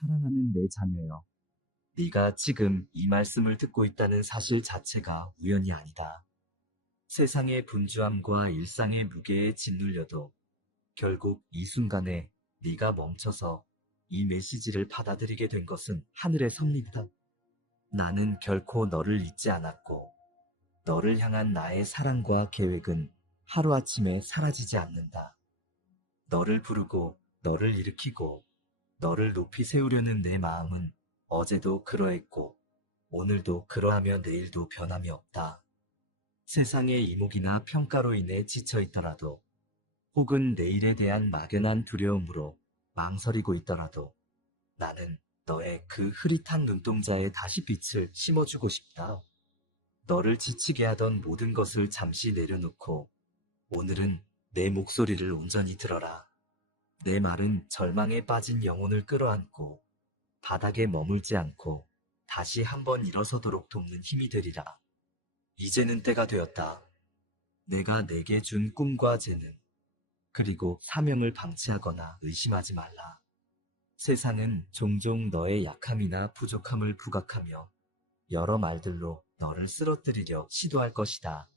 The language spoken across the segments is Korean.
사랑하는 내 자녀여. 네가 지금 이 말씀을 듣고 있다는 사실 자체가 우연이 아니다. 세상의 분주함과 일상의 무게에 짓눌려도 결국 이 순간에 네가 멈춰서 이 메시지를 받아들이게 된 것은 하늘의 섭리다. 나는 결코 너를 잊지 않았고 너를 향한 나의 사랑과 계획은 하루아침에 사라지지 않는다. 너를 부르고 너를 일으키고 너를 높이 세우려는 내 마음은 어제도 그러했고 오늘도 그러하며 내일도 변함이 없다. 세상의 이목이나 평가로 인해 지쳐있더라도 혹은 내일에 대한 막연한 두려움으로 망설이고 있더라도 나는 너의 그 흐릿한 눈동자에 다시 빛을 심어주고 싶다. 너를 지치게 하던 모든 것을 잠시 내려놓고 오늘은 내 목소리를 온전히 들어라. 내 말은 절망에 빠진 영혼을 끌어안고 바닥에 머물지 않고 다시 한번 일어서도록 돕는 힘이 되리라. 이제는 때가 되었다. 내가 내게 준 꿈과 재능, 그리고 사명을 방치하거나 의심하지 말라. 세상은 종종 너의 약함이나 부족함을 부각하며 여러 말들로 너를 쓰러뜨리려 시도할 것이다.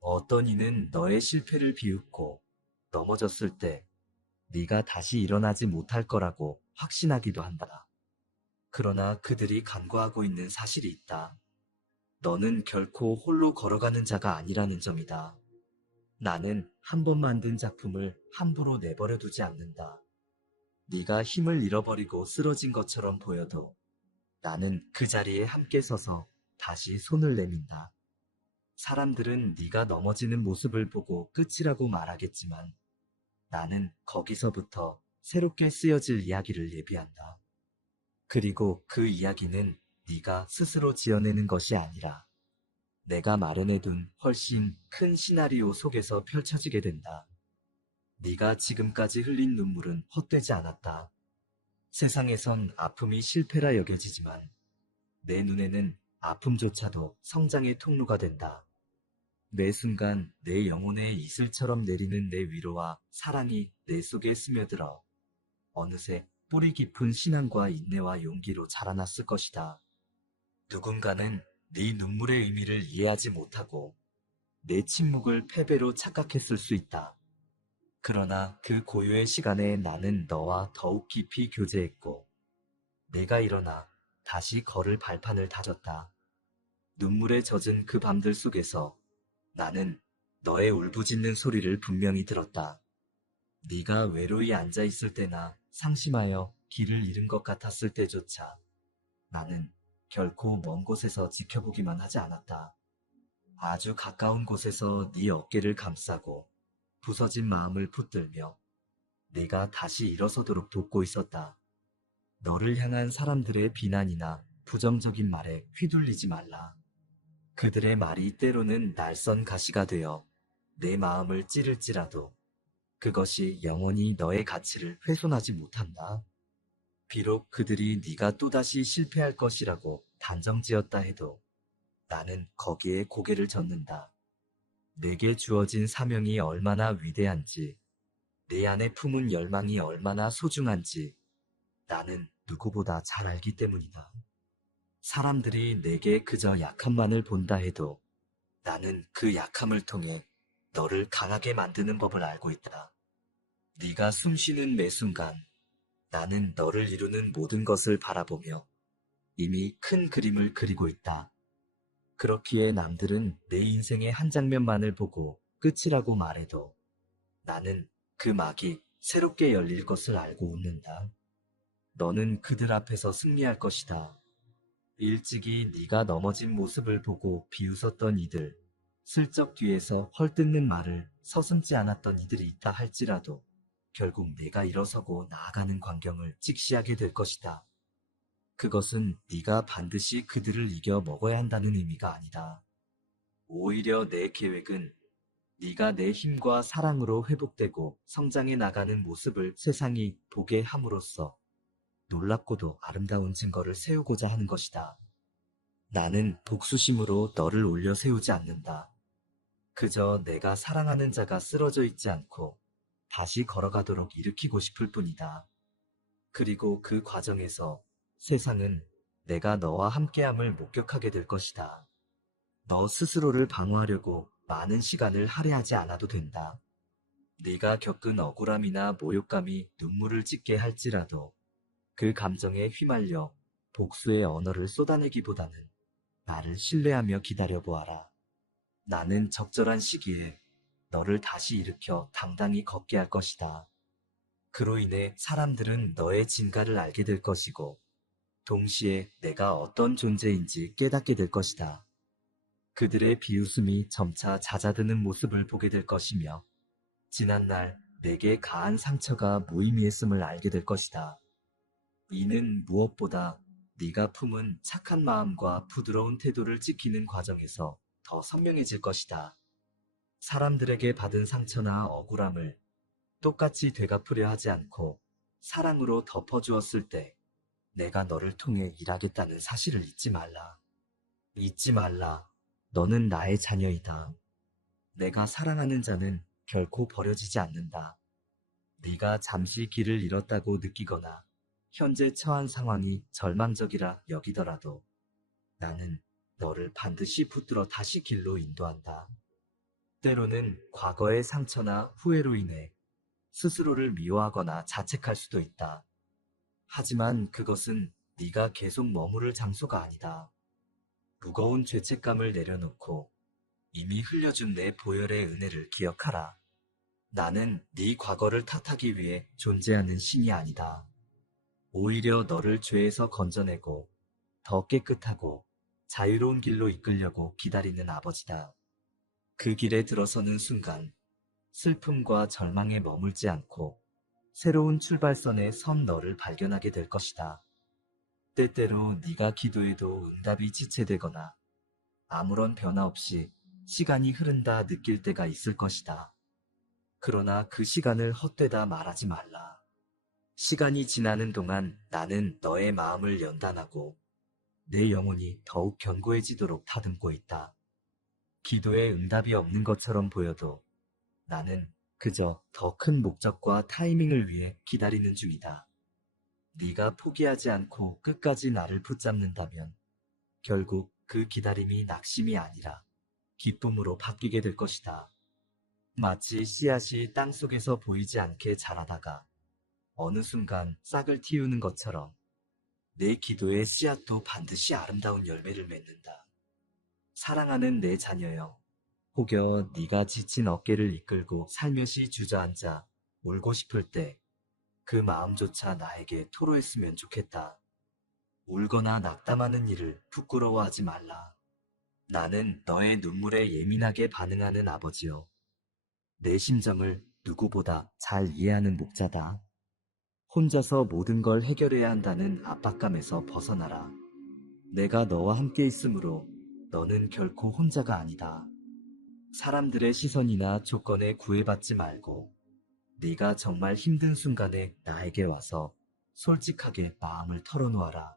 어떤 이는 너의 실패를 비웃고 넘어졌을 때 네가 다시 일어나지 못할 거라고 확신하기도 한다. 그러나 그들이 간과하고 있는 사실이 있다. 너는 결코 홀로 걸어가는 자가 아니라는 점이다. 나는 한 번 만든 작품을 함부로 내버려 두지 않는다. 네가 힘을 잃어버리고 쓰러진 것처럼 보여도 나는 그 자리에 함께 서서 다시 손을 내민다. 사람들은 네가 넘어지는 모습을 보고 끝이라고 말하겠지만 나는 거기서부터 새롭게 쓰여질 이야기를 예비한다. 그리고 그 이야기는 네가 스스로 지어내는 것이 아니라 내가 마련해둔 훨씬 큰 시나리오 속에서 펼쳐지게 된다. 네가 지금까지 흘린 눈물은 헛되지 않았다. 세상에선 아픔이 실패라 여겨지지만 내 눈에는 아픔조차도 성장의 통로가 된다. 매 순간 내 영혼에 이슬처럼 내리는 내 위로와 사랑이 내 속에 스며들어 어느새 뿌리 깊은 신앙과 인내와 용기로 자라났을 것이다. 누군가는 네 눈물의 의미를 이해하지 못하고 내 침묵을 패배로 착각했을 수 있다. 그러나 그 고요의 시간에 나는 너와 더욱 깊이 교제했고 내가 일어나 다시 걸을 발판을 다졌다. 눈물에 젖은 그 밤들 속에서 나는 너의 울부짖는 소리를 분명히 들었다. 네가 외로이 앉아있을 때나 상심하여 길을 잃은 것 같았을 때조차 나는 결코 먼 곳에서 지켜보기만 하지 않았다. 아주 가까운 곳에서 네 어깨를 감싸고 부서진 마음을 붙들며 네가 다시 일어서도록 돕고 있었다. 너를 향한 사람들의 비난이나 부정적인 말에 휘둘리지 말라. 그들의 말이 때로는 날선 가시가 되어 내 마음을 찌를지라도 그것이 영원히 너의 가치를 훼손하지 못한다. 비록 그들이 네가 또다시 실패할 것이라고 단정지었다 해도 나는 거기에 고개를 젓는다. 내게 주어진 사명이 얼마나 위대한지, 내 안에 품은 열망이 얼마나 소중한지 나는 누구보다 잘 알기 때문이다. 사람들이 내게 그저 약함만을 본다 해도 나는 그 약함을 통해 너를 강하게 만드는 법을 알고 있다. 네가 숨쉬는 매 순간 나는 너를 이루는 모든 것을 바라보며 이미 큰 그림을 그리고 있다. 그렇기에 남들은 내 인생의 한 장면만을 보고 끝이라고 말해도 나는 그 막이 새롭게 열릴 것을 알고 웃는다. 너는 그들 앞에서 승리할 것이다. 일찍이 네가 넘어진 모습을 보고 비웃었던 이들, 슬쩍 뒤에서 헐뜯는 말을 서슴지 않았던 이들이 있다 할지라도 결국 내가 일어서고 나아가는 광경을 직시하게 될 것이다. 그것은 네가 반드시 그들을 이겨 먹어야 한다는 의미가 아니다. 오히려 내 계획은 네가 내 힘과 사랑으로 회복되고 성장해 나가는 모습을 세상이 보게 함으로써 놀랍고도 아름다운 증거를 세우고자 하는 것이다. 나는 복수심으로 너를 올려 세우지 않는다. 그저 내가 사랑하는 자가 쓰러져 있지 않고 다시 걸어가도록 일으키고 싶을 뿐이다. 그리고 그 과정에서 세상은 내가 너와 함께함을 목격하게 될 것이다. 너 스스로를 방어하려고 많은 시간을 할애하지 않아도 된다. 네가 겪은 억울함이나 모욕감이 눈물을 찢게 할지라도 그 감정에 휘말려 복수의 언어를 쏟아내기보다는 나를 신뢰하며 기다려보아라. 나는 적절한 시기에 너를 다시 일으켜 당당히 걷게 할 것이다. 그로 인해 사람들은 너의 진가를 알게 될 것이고, 동시에 내가 어떤 존재인지 깨닫게 될 것이다. 그들의 비웃음이 점차 잦아드는 모습을 보게 될 것이며, 지난날 내게 가한 상처가 무의미했음을 알게 될 것이다. 이는 무엇보다 네가 품은 착한 마음과 부드러운 태도를 지키는 과정에서 더 선명해질 것이다. 사람들에게 받은 상처나 억울함을 똑같이 되갚으려 하지 않고 사랑으로 덮어주었을 때 내가 너를 통해 일하겠다는 사실을 잊지 말라. 잊지 말라. 너는 나의 자녀이다. 내가 사랑하는 자는 결코 버려지지 않는다. 네가 잠시 길을 잃었다고 느끼거나 현재 처한 상황이 절망적이라 여기더라도 나는 너를 반드시 붙들어 다시 길로 인도한다. 때로는 과거의 상처나 후회로 인해 스스로를 미워하거나 자책할 수도 있다. 하지만 그것은 네가 계속 머무를 장소가 아니다. 무거운 죄책감을 내려놓고 이미 흘려준 내 보혈의 은혜를 기억하라. 나는 네 과거를 탓하기 위해 존재하는 신이 아니다. 오히려 너를 죄에서 건져내고 더 깨끗하고 자유로운 길로 이끌려고 기다리는 아버지다. 그 길에 들어서는 순간 슬픔과 절망에 머물지 않고 새로운 출발선에 선 너를 발견하게 될 것이다. 때때로 네가 기도해도 응답이 지체되거나 아무런 변화 없이 시간이 흐른다 느낄 때가 있을 것이다. 그러나 그 시간을 헛되다 말하지 말라. 시간이 지나는 동안 나는 너의 마음을 연단하고 내 영혼이 더욱 견고해지도록 다듬고 있다. 기도에 응답이 없는 것처럼 보여도 나는 그저 더 큰 목적과 타이밍을 위해 기다리는 중이다. 네가 포기하지 않고 끝까지 나를 붙잡는다면 결국 그 기다림이 낙심이 아니라 기쁨으로 바뀌게 될 것이다. 마치 씨앗이 땅속에서 보이지 않게 자라다가 어느 순간 싹을 틔우는 것처럼 내 기도의 씨앗도 반드시 아름다운 열매를 맺는다. 사랑하는 내 자녀여, 혹여 네가 지친 어깨를 이끌고 살며시 주저앉아 울고 싶을 때 그 마음조차 나에게 토로했으면 좋겠다. 울거나 낙담하는 일을 부끄러워하지 말라. 나는 너의 눈물에 예민하게 반응하는 아버지요. 내 심정을 누구보다 잘 이해하는 목자다. 혼자서 모든 걸 해결해야 한다는 압박감에서 벗어나라. 내가 너와 함께 있으므로 너는 결코 혼자가 아니다. 사람들의 시선이나 조건에 구애받지 말고 네가 정말 힘든 순간에 나에게 와서 솔직하게 마음을 털어놓아라.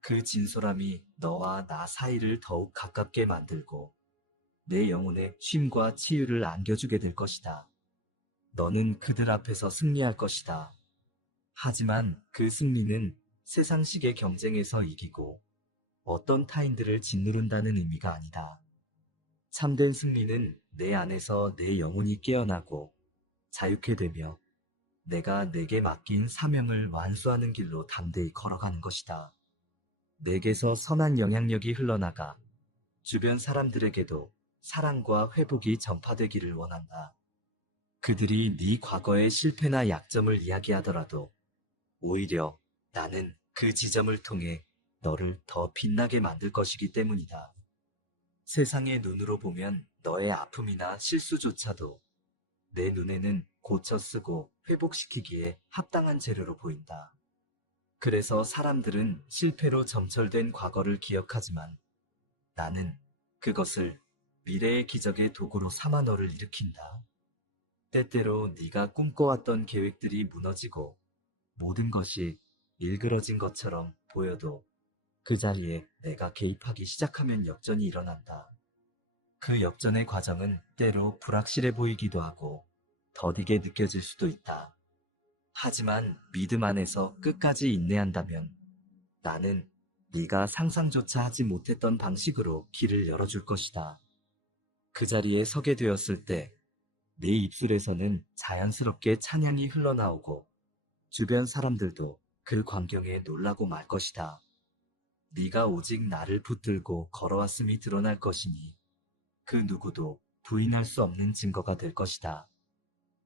그 진솔함이 너와 나 사이를 더욱 가깝게 만들고 내 영혼에 쉼과 치유를 안겨주게 될 것이다. 너는 그들 앞에서 승리할 것이다. 하지만 그 승리는 세상식의 경쟁에서 이기고 어떤 타인들을 짓누른다는 의미가 아니다. 참된 승리는 내 안에서 내 영혼이 깨어나고 자유케 되며 내가 내게 맡긴 사명을 완수하는 길로 담대히 걸어가는 것이다. 내게서 선한 영향력이 흘러나가 주변 사람들에게도 사랑과 회복이 전파되기를 원한다. 그들이 네 과거의 실패나 약점을 이야기하더라도 오히려 나는 그 지점을 통해 너를 더 빛나게 만들 것이기 때문이다. 세상의 눈으로 보면 너의 아픔이나 실수조차도 내 눈에는 고쳐 쓰고 회복시키기에 합당한 재료로 보인다. 그래서 사람들은 실패로 점철된 과거를 기억하지만 나는 그것을 미래의 기적의 도구로 삼아 너를 일으킨다. 때때로 네가 꿈꿔왔던 계획들이 무너지고 모든 것이 일그러진 것처럼 보여도 그 자리에 내가 개입하기 시작하면 역전이 일어난다. 그 역전의 과정은 때로 불확실해 보이기도 하고 더디게 느껴질 수도 있다. 하지만 믿음 안에서 끝까지 인내한다면 나는 네가 상상조차 하지 못했던 방식으로 길을 열어줄 것이다. 그 자리에 서게 되었을 때 내 입술에서는 자연스럽게 찬양이 흘러나오고 주변 사람들도 그 광경에 놀라고 말 것이다. 네가 오직 나를 붙들고 걸어왔음이 드러날 것이니 그 누구도 부인할 수 없는 증거가 될 것이다.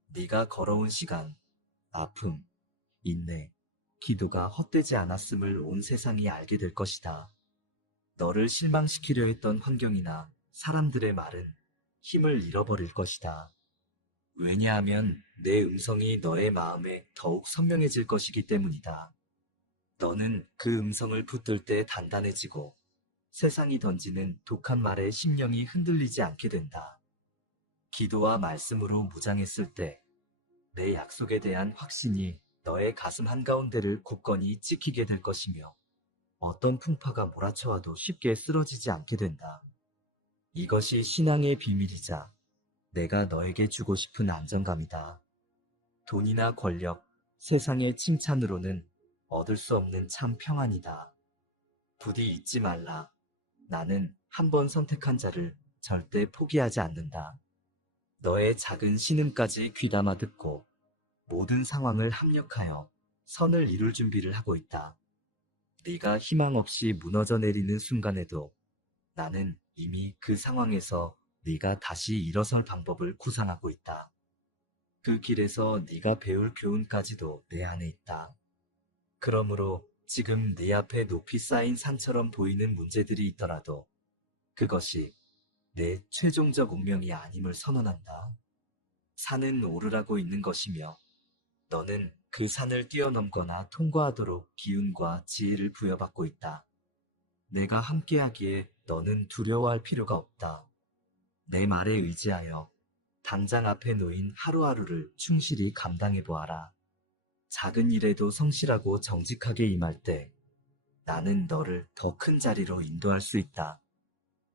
네가 걸어온 시간, 아픔, 인내, 기도가 헛되지 않았음을 온 세상이 알게 될 것이다. 너를 실망시키려 했던 환경이나 사람들의 말은 힘을 잃어버릴 것이다. 왜냐하면 내 음성이 너의 마음에 더욱 선명해질 것이기 때문이다. 너는 그 음성을 붙들 때 단단해지고 세상이 던지는 독한 말에 심령이 흔들리지 않게 된다. 기도와 말씀으로 무장했을 때 내 약속에 대한 확신이 너의 가슴 한가운데를 굳건히 지키게 될 것이며 어떤 풍파가 몰아쳐와도 쉽게 쓰러지지 않게 된다. 이것이 신앙의 비밀이자 내가 너에게 주고 싶은 안정감이다. 돈이나 권력, 세상의 칭찬으로는 얻을 수 없는 참 평안이다. 부디 잊지 말라. 나는 한 번 선택한 자를 절대 포기하지 않는다. 너의 작은 신음까지 귀담아 듣고 모든 상황을 합력하여 선을 이룰 준비를 하고 있다. 네가 희망 없이 무너져 내리는 순간에도 나는 이미 그 상황에서 네가 다시 일어설 방법을 구상하고 있다. 그 길에서 네가 배울 교훈까지도 내 안에 있다. 그러므로 지금 네 앞에 높이 쌓인 산처럼 보이는 문제들이 있더라도 그것이 내 최종적 운명이 아님을 선언한다. 산은 오르라고 있는 것이며 너는 그 산을 뛰어넘거나 통과하도록 기운과 지혜를 부여받고 있다. 내가 함께하기에 너는 두려워할 필요가 없다. 내 말에 의지하여 당장 앞에 놓인 하루하루를 충실히 감당해 보아라. 작은 일에도 성실하고 정직하게 임할 때 나는 너를 더 큰 자리로 인도할 수 있다.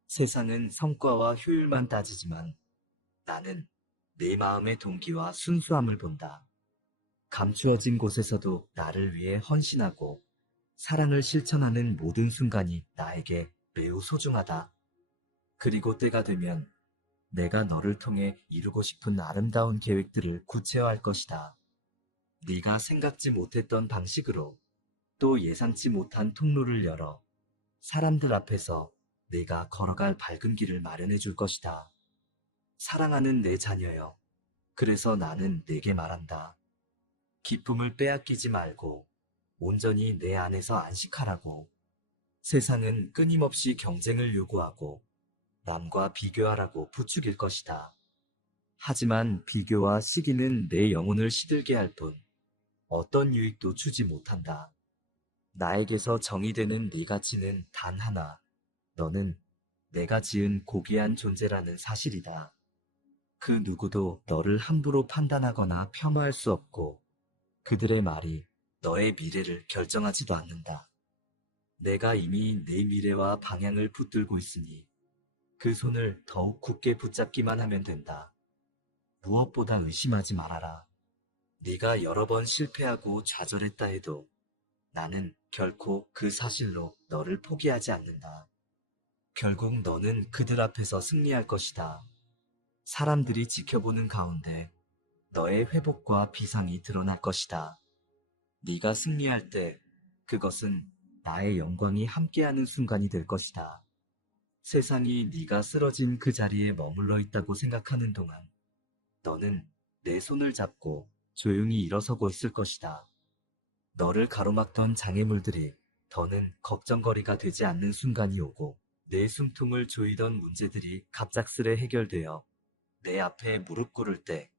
세상은 성과와 효율만 따지지만 나는 내 마음의 동기와 순수함을 본다. 감추어진 곳에서도 나를 위해 헌신하고 사랑을 실천하는 모든 순간이 나에게 매우 소중하다. 그리고 때가 되면 내가 너를 통해 이루고 싶은 아름다운 계획들을 구체화할 것이다. 네가 생각지 못했던 방식으로 또 예상치 못한 통로를 열어 사람들 앞에서 내가 걸어갈 밝은 길을 마련해 줄 것이다. 사랑하는 내 자녀여, 그래서 나는 내게 말한다. 기쁨을 빼앗기지 말고 온전히 내 안에서 안식하라고. 세상은 끊임없이 경쟁을 요구하고 남과 비교하라고 부추길 것이다. 하지만 비교와 시기는 내 영혼을 시들게 할 뿐 어떤 유익도 주지 못한다. 나에게서 정의되는 네 가치는 단 하나. 너는 내가 지은 고귀한 존재라는 사실이다. 그 누구도 너를 함부로 판단하거나 폄하할 수 없고 그들의 말이 너의 미래를 결정하지도 않는다. 내가 이미 내 미래와 방향을 붙들고 있으니 그 손을 더욱 굳게 붙잡기만 하면 된다. 무엇보다 의심하지 말아라. 네가 여러 번 실패하고 좌절했다 해도 나는 결코 그 사실로 너를 포기하지 않는다. 결국 너는 그들 앞에서 승리할 것이다. 사람들이 지켜보는 가운데 너의 회복과 비상이 드러날 것이다. 네가 승리할 때 그것은 나의 영광이 함께하는 순간이 될 것이다. 세상이 네가 쓰러진 그 자리에 머물러 있다고 생각하는 동안 너는 내 손을 잡고 조용히 일어서고 있을 것이다. 너를 가로막던 장애물들이 더는 걱정거리가 되지 않는 순간이 오고 내 숨통을 조이던 문제들이 갑작스레 해결되어 내 앞에 무릎 꿇을 때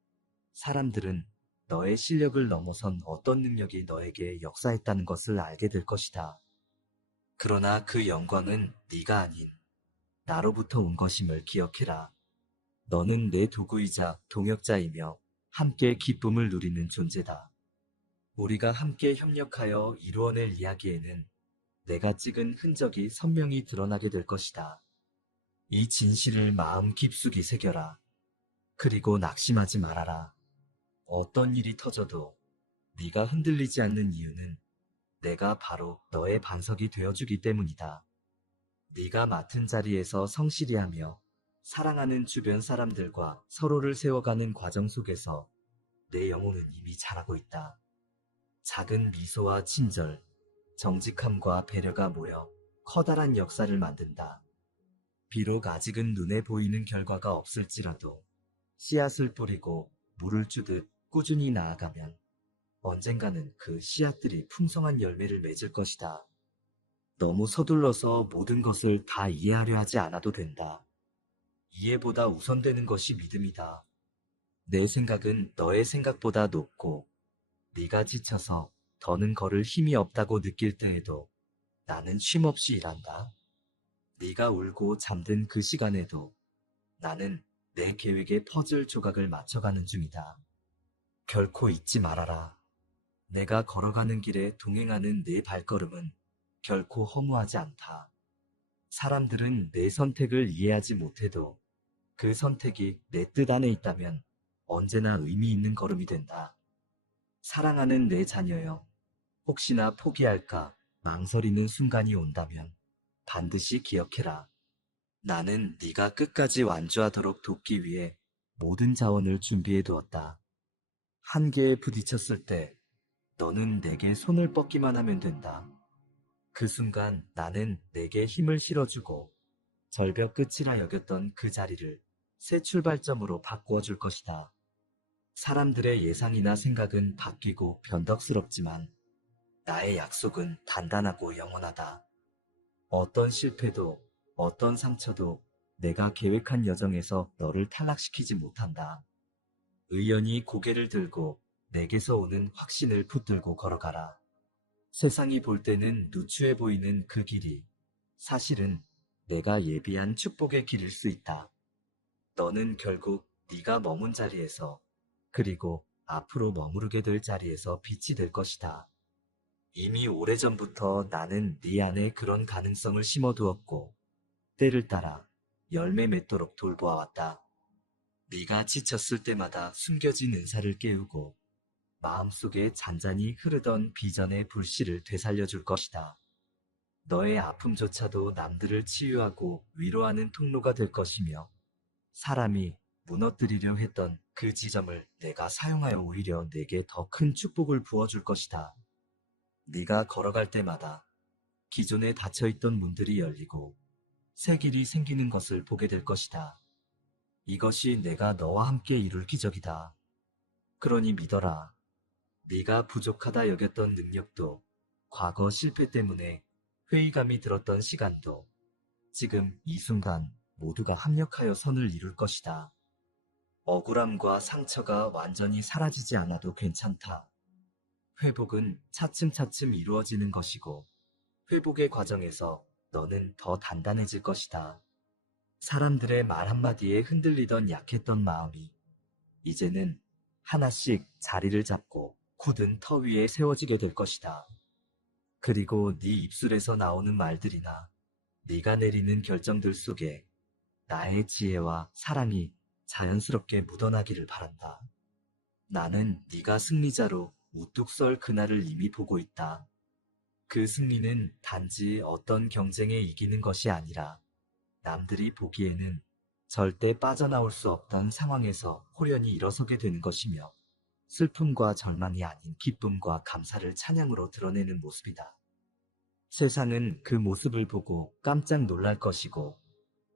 사람들은 너의 실력을 넘어선 어떤 능력이 너에게 역사했다는 것을 알게 될 것이다. 그러나 그 영광은 네가 아닌 나로부터 온 것임을 기억해라. 너는 내 도구이자 동역자이며 함께 기쁨을 누리는 존재다. 우리가 함께 협력하여 이루어낼 이야기에는 내가 찍은 흔적이 선명히 드러나게 될 것이다. 이 진실을 마음 깊숙이 새겨라. 그리고 낙심하지 말아라. 어떤 일이 터져도 네가 흔들리지 않는 이유는 내가 바로 너의 반석이 되어주기 때문이다. 네가 맡은 자리에서 성실히 하며 사랑하는 주변 사람들과 서로를 세워가는 과정 속에서 내 영혼은 이미 자라고 있다. 작은 미소와 친절, 정직함과 배려가 모여 커다란 역사를 만든다. 비록 아직은 눈에 보이는 결과가 없을지라도 씨앗을 뿌리고 물을 주듯 꾸준히 나아가면 언젠가는 그 씨앗들이 풍성한 열매를 맺을 것이다. 너무 서둘러서 모든 것을 다 이해하려 하지 않아도 된다. 이해보다 우선되는 것이 믿음이다. 내 생각은 너의 생각보다 높고 네가 지쳐서 더는 걸을 힘이 없다고 느낄 때에도 나는 쉼없이 일한다. 네가 울고 잠든 그 시간에도 나는 내 계획에 퍼즐 조각을 맞춰가는 중이다. 결코 잊지 말아라. 내가 걸어가는 길에 동행하는 내 발걸음은 결코 허무하지 않다. 사람들은 내 선택을 이해하지 못해도 그 선택이 내 뜻 안에 있다면 언제나 의미 있는 걸음이 된다. 사랑하는 내 자녀여, 혹시나 포기할까 망설이는 순간이 온다면 반드시 기억해라. 나는 네가 끝까지 완주하도록 돕기 위해 모든 자원을 준비해 두었다. 한계에 부딪혔을 때 너는 내게 손을 뻗기만 하면 된다. 그 순간 나는 내게 힘을 실어주고 절벽 끝이라 여겼던 그 자리를 새 출발점으로 바꾸어 줄 것이다. 사람들의 예상이나 생각은 바뀌고 변덕스럽지만 나의 약속은 단단하고 영원하다. 어떤 실패도 어떤 상처도 내가 계획한 여정에서 너를 탈락시키지 못한다. 의연히 고개를 들고 내게서 오는 확신을 붙들고 걸어가라. 세상이 볼 때는 누추해 보이는 그 길이 사실은 내가 예비한 축복의 길일 수 있다. 너는 결국 네가 머문 자리에서 그리고 앞으로 머무르게 될 자리에서 빛이 될 것이다. 이미 오래전부터 나는 네 안에 그런 가능성을 심어두었고 때를 따라 열매 맺도록 돌보아왔다. 네가 지쳤을 때마다 숨겨진 은사를 깨우고 마음속에 잔잔히 흐르던 비전의 불씨를 되살려줄 것이다. 너의 아픔조차도 남들을 치유하고 위로하는 통로가 될 것이며 사람이 무너뜨리려 했던 그 지점을 내가 사용하여 오히려 내게 더 큰 축복을 부어줄 것이다. 네가 걸어갈 때마다 기존에 닫혀있던 문들이 열리고 새 길이 생기는 것을 보게 될 것이다. 이것이 내가 너와 함께 이룰 기적이다. 그러니 믿어라. 네가 부족하다 여겼던 능력도 과거 실패 때문에 회의감이 들었던 시간도 지금 이 순간 모두가 합력하여 선을 이룰 것이다. 억울함과 상처가 완전히 사라지지 않아도 괜찮다. 회복은 차츰차츰 이루어지는 것이고 회복의 과정에서 너는 더 단단해질 것이다. 사람들의 말 한마디에 흔들리던 약했던 마음이 이제는 하나씩 자리를 잡고 굳은 터 위에 세워지게 될 것이다. 그리고 네 입술에서 나오는 말들이나 네가 내리는 결정들 속에 나의 지혜와 사랑이 자연스럽게 묻어나기를 바란다. 나는 네가 승리자로 우뚝 설 그날을 이미 보고 있다. 그 승리는 단지 어떤 경쟁에 이기는 것이 아니라 남들이 보기에는 절대 빠져나올 수 없던 상황에서 호련히 일어서게 되는 것이며 슬픔과 절망이 아닌 기쁨과 감사를 찬양으로 드러내는 모습이다. 세상은 그 모습을 보고 깜짝 놀랄 것이고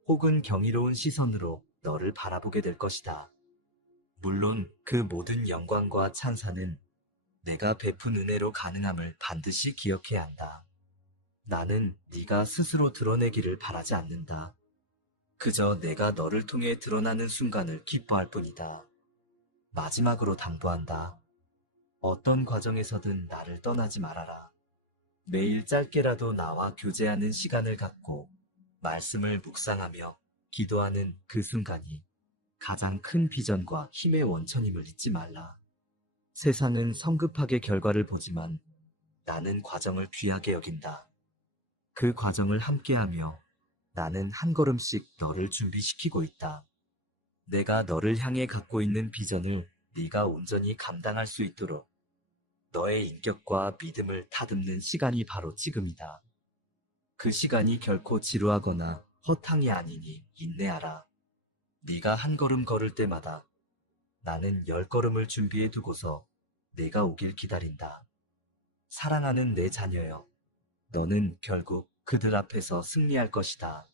혹은 경이로운 시선으로 너를 바라보게 될 것이다. 물론 그 모든 영광과 찬사는 내가 베푼 은혜로 가능함을 반드시 기억해야 한다. 나는 네가 스스로 드러내기를 바라지 않는다. 그저 내가 너를 통해 드러나는 순간을 기뻐할 뿐이다. 마지막으로 당부한다. 어떤 과정에서든 나를 떠나지 말아라. 매일 짧게라도 나와 교제하는 시간을 갖고 말씀을 묵상하며 기도하는 그 순간이 가장 큰 비전과 힘의 원천임을 잊지 말라. 세상은 성급하게 결과를 보지만 나는 과정을 귀하게 여긴다. 그 과정을 함께하며 나는 한 걸음씩 너를 준비시키고 있다. 내가 너를 향해 갖고 있는 비전을 네가 온전히 감당할 수 있도록 너의 인격과 믿음을 다듬는 시간이 바로 지금이다. 그 시간이 결코 지루하거나 허탕이 아니니 인내하라. 네가 한 걸음 걸을 때마다 나는 10걸음을 준비해 두고서 내가 오길 기다린다. 사랑하는 내 자녀여, 너는 결국 그들 앞에서 승리할 것이다.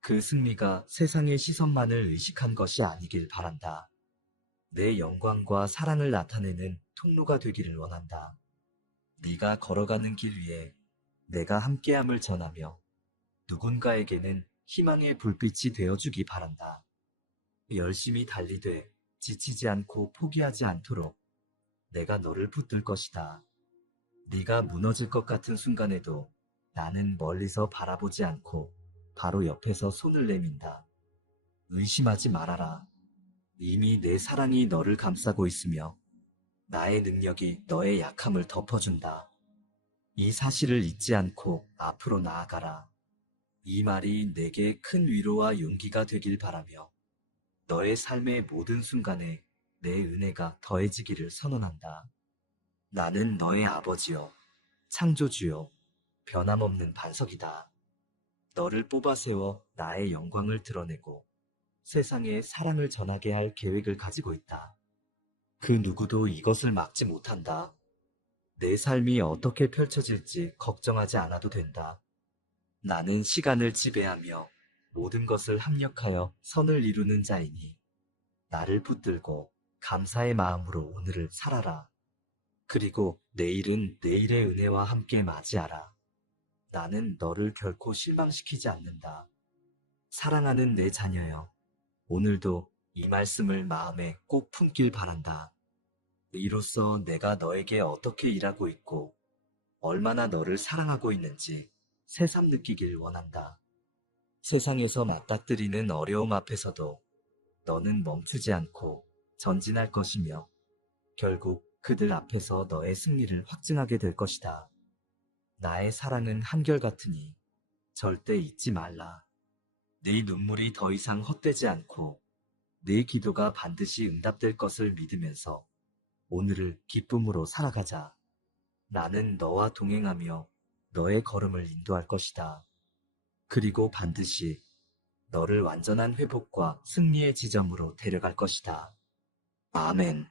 그 승리가 세상의 시선만을 의식한 것이 아니길 바란다. 내 영광과 사랑을 나타내는 통로가 되기를 원한다. 네가 걸어가는 길 위에 내가 함께함을 전하며 누군가에게는 희망의 불빛이 되어주기 바란다. 열심히 달리되 지치지 않고 포기하지 않도록 내가 너를 붙들 것이다. 네가 무너질 것 같은 순간에도 나는 멀리서 바라보지 않고 바로 옆에서 손을 내민다. 의심하지 말아라. 이미 내 사랑이 너를 감싸고 있으며 나의 능력이 너의 약함을 덮어준다. 이 사실을 잊지 않고 앞으로 나아가라. 이 말이 내게 큰 위로와 용기가 되길 바라며 너의 삶의 모든 순간에 내 은혜가 더해지기를 선언한다. 나는 너의 아버지요, 창조주요, 변함없는 반석이다. 너를 뽑아 세워 나의 영광을 드러내고 세상에 사랑을 전하게 할 계획을 가지고 있다. 그 누구도 이것을 막지 못한다. 내 삶이 어떻게 펼쳐질지 걱정하지 않아도 된다. 나는 시간을 지배하며 모든 것을 합력하여 선을 이루는 자이니 나를 붙들고 감사의 마음으로 오늘을 살아라. 그리고 내일은 내일의 은혜와 함께 맞이하라. 나는 너를 결코 실망시키지 않는다. 사랑하는 내 자녀여, 오늘도 이 말씀을 마음에 꼭 품길 바란다. 이로써 내가 너에게 어떻게 일하고 있고 얼마나 너를 사랑하고 있는지 새삼 느끼길 원한다. 세상에서 맞닥뜨리는 어려움 앞에서도 너는 멈추지 않고 전진할 것이며 결국 그들 앞에서 너의 승리를 확증하게 될 것이다. 나의 사랑은 한결같으니 절대 잊지 말라. 네 눈물이 더 이상 헛되지 않고 네 기도가 반드시 응답될 것을 믿으면서 오늘을 기쁨으로 살아가자. 나는 너와 동행하며 너의 걸음을 인도할 것이다. 그리고 반드시 너를 완전한 회복과 승리의 지점으로 데려갈 것이다. 아멘.